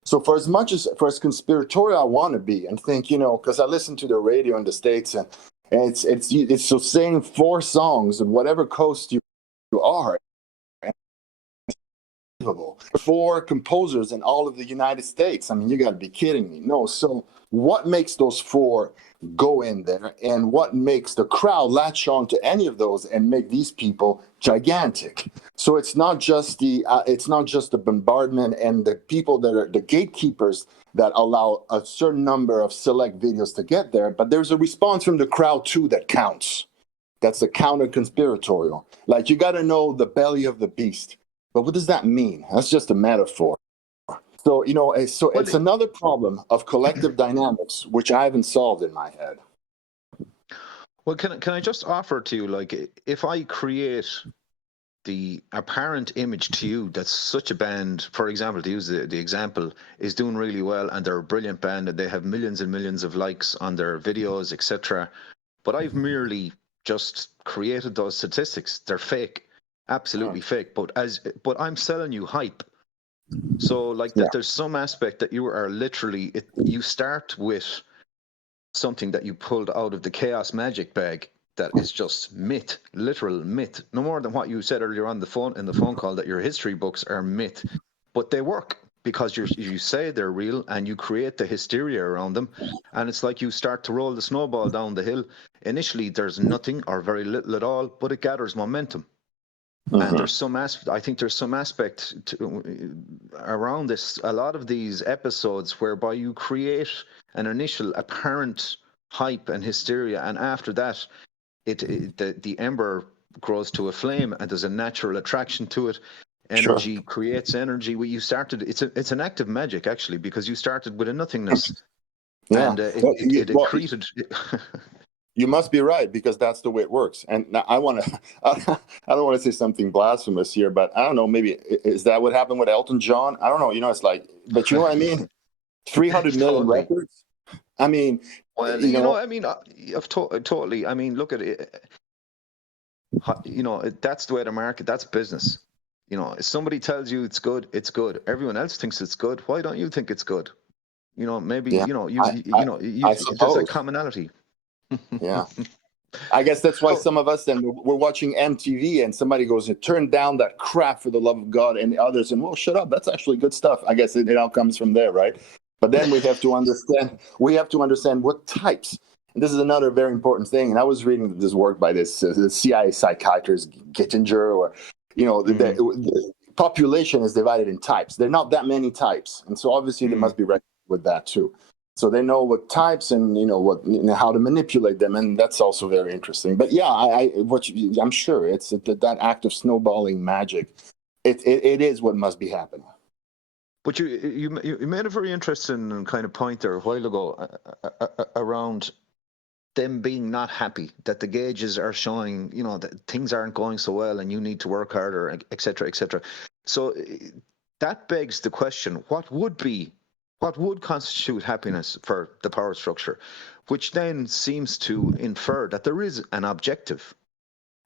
So for as conspiratorial I want to be and think, because I listen to the radio in the States and it's so saying 4 songs of whatever coast you are. Four composers in all of the United States. I mean, you got to be kidding me. No. So what makes those four go in there, and what makes the crowd latch on to any of those and make these people gigantic? So it's not just the bombardment and the people that are the gatekeepers that allow a certain number of select videos to get there, but there's a response from the crowd too that counts. That's the counter-conspiratorial. Like, you got to know the belly of the beast. But what does that mean? That's just a metaphor. So, it's another problem of collective dynamics, which I haven't solved in my head. Well, can I just offer to you, like, if I create the apparent image to you that such a band, for example, to use the example, is doing really well and they're a brilliant band and they have millions and millions of likes on their videos, etc., but I've merely just created those statistics. They're fake, absolutely fake. But I'm selling you hype. So that, there's some aspect that you are literally. You start with something that you pulled out of the chaos magic bag that is just myth, literal myth. No more than what you said earlier on the phone call, that your history books are myth, but they work because you say they're real and you create the hysteria around them, and it's like you start to roll the snowball down the hill. Initially, there's nothing or very little at all, but it gathers momentum. And there's some aspect. I think there's some aspect around this. A lot of these episodes whereby you create an initial apparent hype and hysteria, and after that, the ember grows to a flame, and there's a natural attraction to it. Energy creates energy. You started. It's an act of magic, actually, because you started with a nothingness, and it created. You must be right, because that's the way it works. And now I don't want to say something blasphemous here, but I don't know, maybe is that what happened with Elton John? I don't know. It's like, but you know what I mean? 300 million records. I mean, well, I mean, I've totally. I mean, look at it. That's the way to market. That's business. If somebody tells you it's good, it's good. Everyone else thinks it's good. Why don't you think it's good? Maybe there's a commonality. Yeah. I guess that's why some of us, then we're watching MTV and somebody goes, turn down that crap for the love of God, and others, and well, shut up. That's actually good stuff. I guess it all comes from there, right? But then we have to understand what types. And this is another very important thing. And I was reading this work by this CIA psychiatrist, Gittinger, or, the population is divided in types. There are not that many types. And so obviously there must be record with that too. So they know what types and how to manipulate them, and that's also very interesting. But yeah, I'm sure it's that act of snowballing magic. It is what must be happening. But you made a very interesting kind of point there a while ago around them being not happy, that the gauges are showing that things aren't going so well and you need to work harder, etc., etc. So that begs the question: what would constitute happiness for the power structure, which then seems to infer that there is an objective.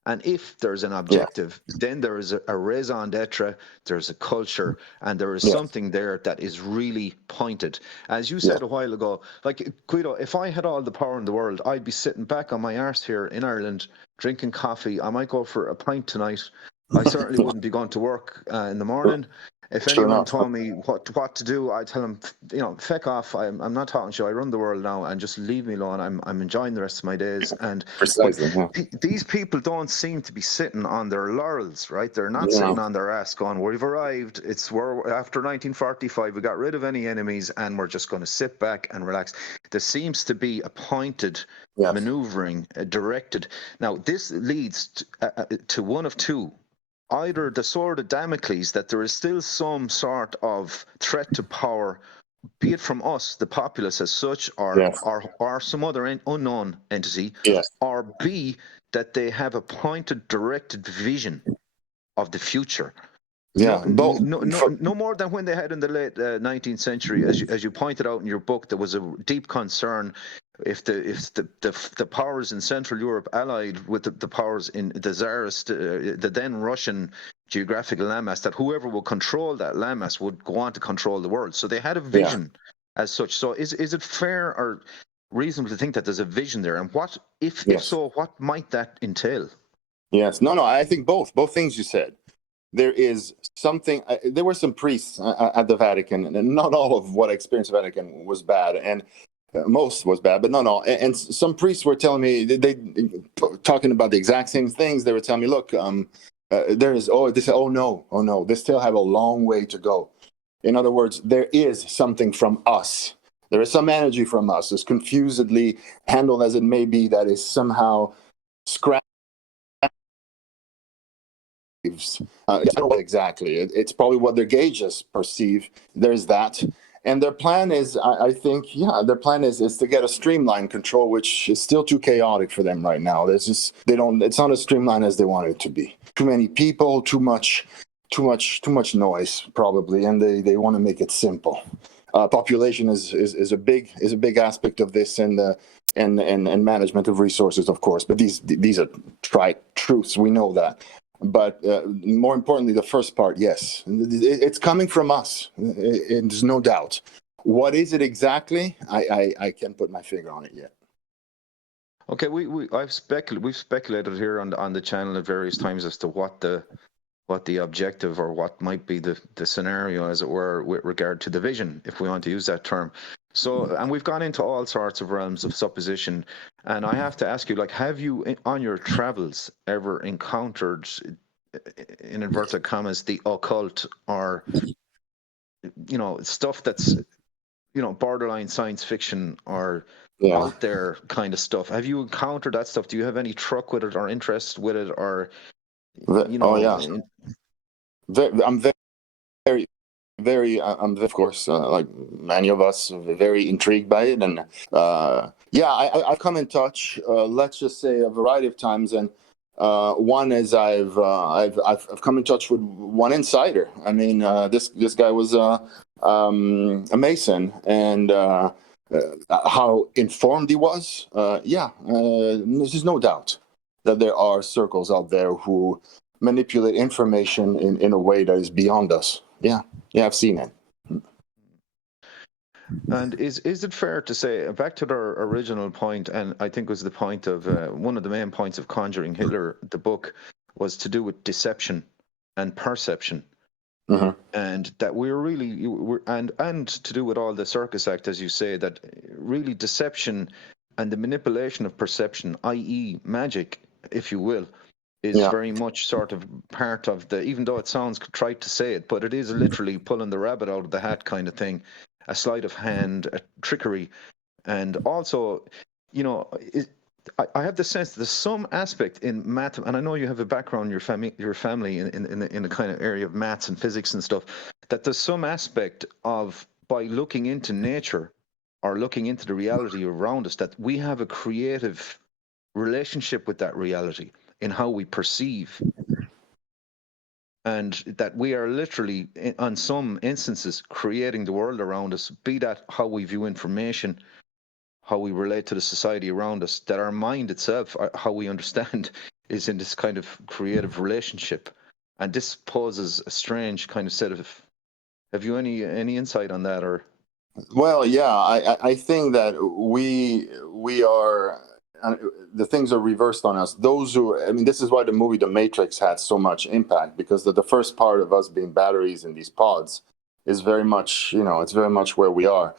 And if there's an objective, then there is a raison d'etre, there's a culture, and there is something there that is really pointed. As you said a while ago, like, Guido, if I had all the power in the world, I'd be sitting back on my arse here in Ireland, drinking coffee. I might go for a pint tonight. I certainly wouldn't be going to work in the morning. If anyone told me what to do, I'd tell them, feck off. I'm not talking to you. I run the world now, and just leave me alone. I'm enjoying the rest of my days. And precisely, these people don't seem to be sitting on their laurels, right? They're not sitting on their ass going, "We've arrived. We're after 1945. We got rid of any enemies, and we're just going to sit back and relax." There seems to be a pointed maneuvering, directed. Now, this leads to one of two. Either the sword of Damocles, that there is still some sort of threat to power, be it from us, the populace as such, or some other unknown entity, or B, that they have a pointed, directed vision of the future. No more than when they had in the late 19th century, as you pointed out in your book. There was a deep concern if the powers in Central Europe allied with the powers in the Tsarist, the then Russian geographical landmass, that whoever would control that landmass would go on to control the world. So they had a vision as such. So is it fair or reasonable to think that there's a vision there? And what if so, what might that entail? Yes. No, I think both things you said. there is something. There were some priests at the Vatican, and not all of what I experienced at the Vatican was bad, and most was bad, but not all. And some priests were telling me they talking about the exact same things. They were telling me, look, there is oh no, they still have a long way to go. In other words, there is something from us. There is some energy from us, as confusedly handled as it may be, that is somehow scratched. Exactly. It's probably what their gauges perceive. There's that. And their plan is, I think, their plan is to get a streamlined control, which is still too chaotic for them right now. It's not as streamlined as they want it to be. Too many people, too much noise, probably, and they want to make it simple. Population is a big aspect of this, and management of resources, of course. But these are trite truths. We know that. But more importantly, the first part, yes, it's coming from us. There's no doubt. What is it exactly? I can't put my finger on it yet. Okay, we've speculated here on the channel at various times as to what the objective, or what might be the scenario, as it were, with regard to the vision, if we want to use that term. So, and we've gone into all sorts of realms of supposition, and I have to ask you, like, have you on your travels ever encountered, in inverted commas, the occult, or stuff that's borderline science fiction or out there kind of stuff? Have you encountered that stuff? Do you have any truck with it or interest with it, or I'm very, of course, like many of us, very intrigued by it, and I've come in touch. Let's just say a variety of times, and one is I've come in touch with one insider. I mean, this guy was a Mason, and how informed he was. There's no doubt that there are circles out there who manipulate information in a way that is beyond us. Yeah, I've seen it. And is it fair to say, back to their original point, and I think was the point of one of the main points of Conjuring Hitler, the book, was to do with deception and perception, and that and to do with all the circus act, as you say, that really deception and the manipulation of perception, i.e., magic, if you will, is very much sort of part of even though it sounds trite to say it, but it is literally pulling the rabbit out of the hat kind of thing, a sleight of hand, a trickery. And also, I have the sense that there's some aspect in math, and I know you have a background, your family in the kind of area of maths and physics and stuff, that there's some aspect of, by looking into nature or looking into the reality around us, that we have a creative relationship with that reality in how we perceive, and that we are literally, on some instances, creating the world around us, be that how we view information, how we relate to the society around us, that our mind itself, how we understand, is in this kind of creative relationship. And this poses a strange kind of set of... Have you any insight on that? Or... Well, yeah, I think that we are... the things are reversed on us. Those who, I mean, this is why the movie The Matrix had so much impact, because the first part of us being batteries in these pods is very much, it's very much where we are.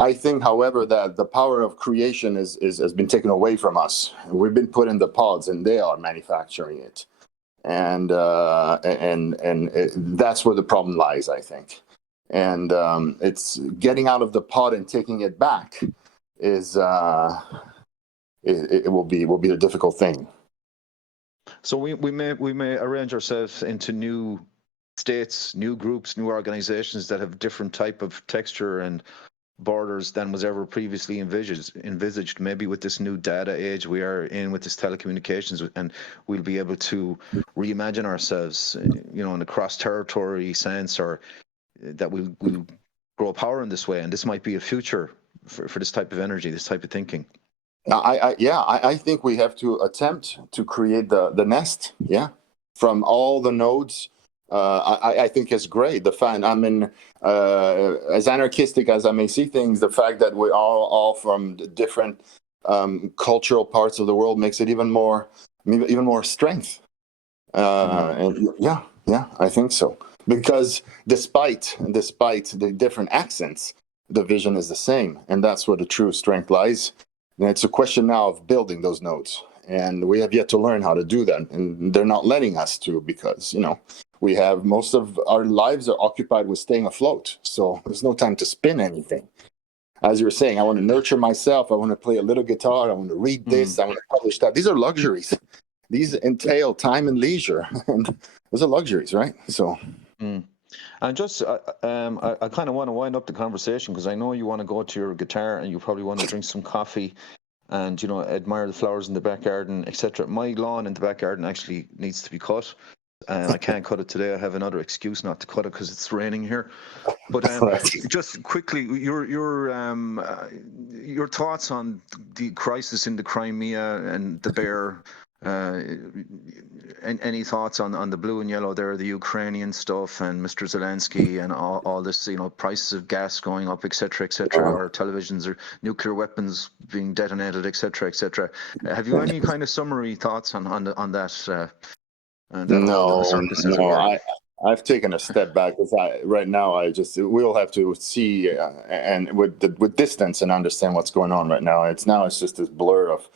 I think, however, that the power of creation has been taken away from us. We've been put in the pods, and they are manufacturing it, and that's where the problem lies, I think. And it's getting out of the pod and taking it back is. It will be a difficult thing. So we may arrange ourselves into new states, new groups, new organizations that have different type of texture and borders than was ever previously envisaged. Maybe with this new data age we are in, with this telecommunications, and we'll be able to reimagine ourselves, in a cross-territory sense, or that we'll grow power in this way. And this might be a future for this type of energy, this type of thinking. I think we have to attempt to create the nest, from all the nodes. I think it's great. As anarchistic as I may see things, the fact that we're all from different cultural parts of the world makes it even more strength. And Yeah, I think so. Because despite the different accents, the vision is the same, and that's where the true strength lies. And it's a question now of building those nodes, and we have yet to learn how to do that, and they're not letting us to, because we have most of our lives are occupied with staying afloat. So there's no time to spin anything. As you were saying, I want to nurture myself. I want to play a little guitar. I want to read this. I want to publish that. These are luxuries. These entail time and leisure, and those are luxuries, right? So. And just, I kind of want to wind up the conversation, because I know you want to go to your guitar and you probably want to drink some coffee and, admire the flowers in the back garden, etc. My lawn in the back garden actually needs to be cut. And I can't cut it today. I have another excuse not to cut it because it's raining here. But just quickly, your thoughts on the crisis in the Crimea and the bear. Any thoughts on the blue and yellow there, the Ukrainian stuff, and Mr. Zelensky, and all this, prices of gas going up, etc., our televisions, or nuclear weapons being detonated, etc. Have you any kind of summary thoughts on that? No. I've taken a step back, because right now we'll have to see and with distance and understand what's going on right now. It's just this blur of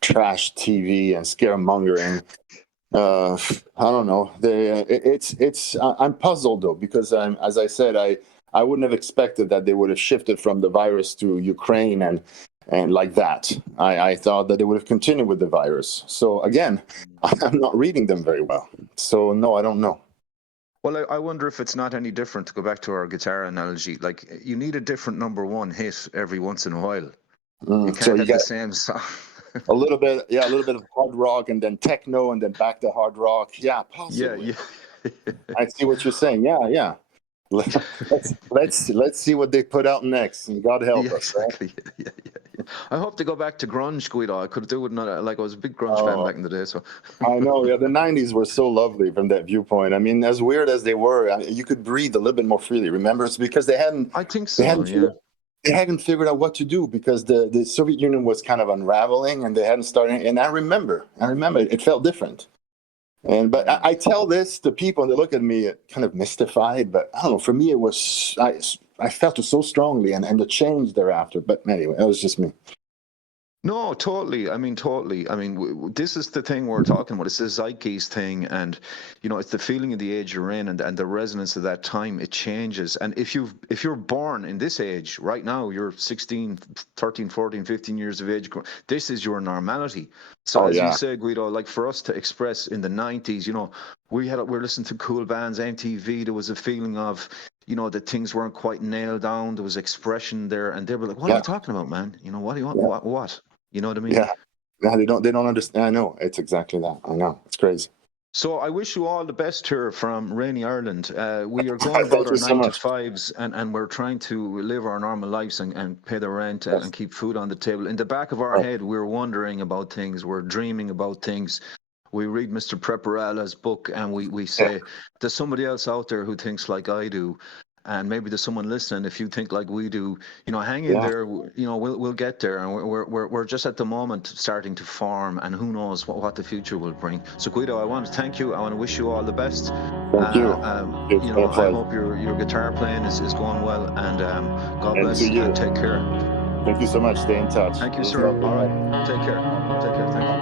trash TV and scaremongering. I don't know. I'm puzzled though, because as I said, I wouldn't have expected that they would have shifted from the virus to Ukraine and like that. I thought that they would have continued with the virus. So again, I'm not reading them very well. So no, I don't know. Well, I wonder if it's not any different, to go back to our guitar analogy. Like, you need a different number one hit every once in a while. You can't have the same song. a little bit of hard rock, and then techno, and then back to hard rock. Yeah, possibly. Yeah. I see what you're saying. Yeah. Let's see what they put out next, and God help us. Exactly. Right? Yeah. I hope they go back to grunge, Guido. I could do with another. Like, I was a big grunge fan back in the day. So I know. Yeah, the '90s were so lovely from that viewpoint. I mean, as weird as they were, you could breathe a little bit more freely. Remember, it's because they hadn't. I think so. They hadn't figured out what to do, because the Soviet Union was kind of unraveling, and they hadn't started. And I remember it felt different. But I tell this to people, and they look at me kind of mystified. But I don't know. For me, it was I felt it so strongly, and the change thereafter. But anyway, it was just me. No, totally. I mean, this is the thing we're talking about. It's the zeitgeist thing, and it's the feeling of the age you're in, and the resonance of that time. It changes, and if you're born in this age right now, you're 16, 13, 14, 15 years of age. This is your normality. So you say, Guido, like, for us to express in the 90s, we're listening to cool bands, MTV. There was a feeling of, that things weren't quite nailed down. There was expression there, and they were like, "What are you talking about, man? What do you want? What? You know what I mean?" Yeah, they don't understand. I know, it's exactly that. I know, it's crazy. So I wish you all the best here from rainy Ireland. We are going about our 9 to 5s, and we're trying to live our normal lives and pay the rent and keep food on the table. In the back of our head, we're wondering about things. We're dreaming about things. We read Mr. Preparata's book, and we say, there's somebody else out there who thinks like I do. And maybe there's someone listening. If you think like we do, hang in there. We'll get there. And we're just at the moment starting to form, and who knows what the future will bring. So, Guido, I want to thank you. I want to wish you all the best. Thank you. I hope your guitar playing is going well, and God bless you. And take care. Thank you so much. Stay in touch. Thank you, sir. All right. Take care. Thank you.